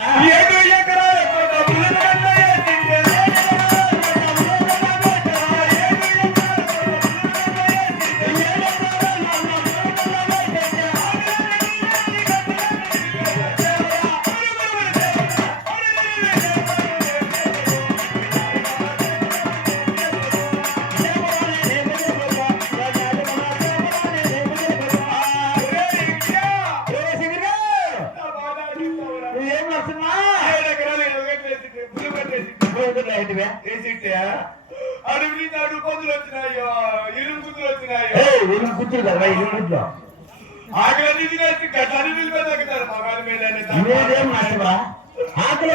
ఏడు వేసిట్టా అడుగు నుంచి అడుగు పొందులు వచ్చినాయో ఇరుగు గుంతులు వచ్చినాయో ఇల్లు కూర్చుని కదా ఇల్లు కూర్చో ఆకలి మీద తగ్గుతారు మీద నేనేం నాయనా ఆకలి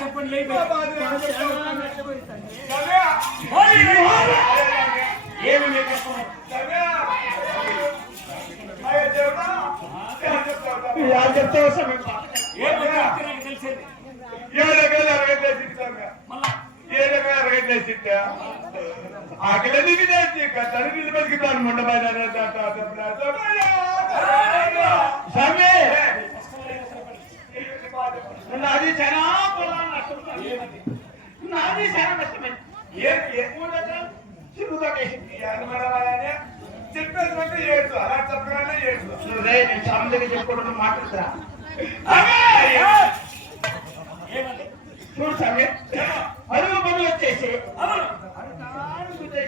చెప్పండి రకాల అరగట్లేసి ఆకలి దిగినేసి కథలు నిలబెట్టుకుతాను మొండమైన స్వామి నాది చాలా పొలాలు నష్టపోతాను నాది చాలా నష్టమైంది ఏం ఏం మూడు ఎకరాలు చిరుగా వేసింది చెప్పేది ఏడు అలా చెప్పగానే ఏడు నేను దగ్గర చూడు స్వామి అడుగు పనులు వచ్చేసి.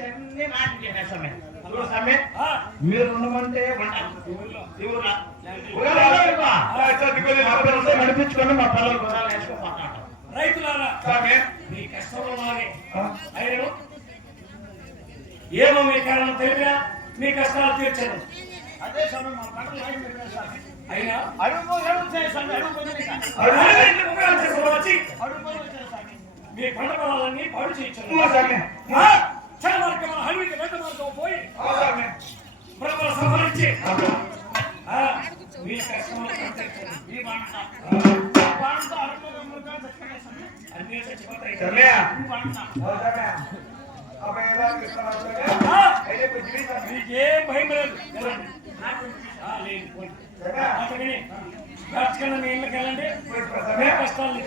అన్ని నాటికే స్వామి చూడు స్వామి మీరు ఉండమంటే నడిపించుకొని మా పిల్లలు గుర్రాలు రైతులారా స్వామి మీ కష్టంలో ఏమో మీ కారణం తెలిపినా మీ కష్టాలు తీర్చను అయినా? అడుగు అడుగు వచ్చి మీ పంట పొలాలన్నీ పాడు వెంట మార్గం పోయి సంహరించి. అన్నీ చచ్చిపోతాయి. జీవితం. మీకేం భయం లేదు. వెళ్ళండి. ఆ, లేదు మీ ఇళ్ళకి వెళ్ళండి మీ కష్టాలు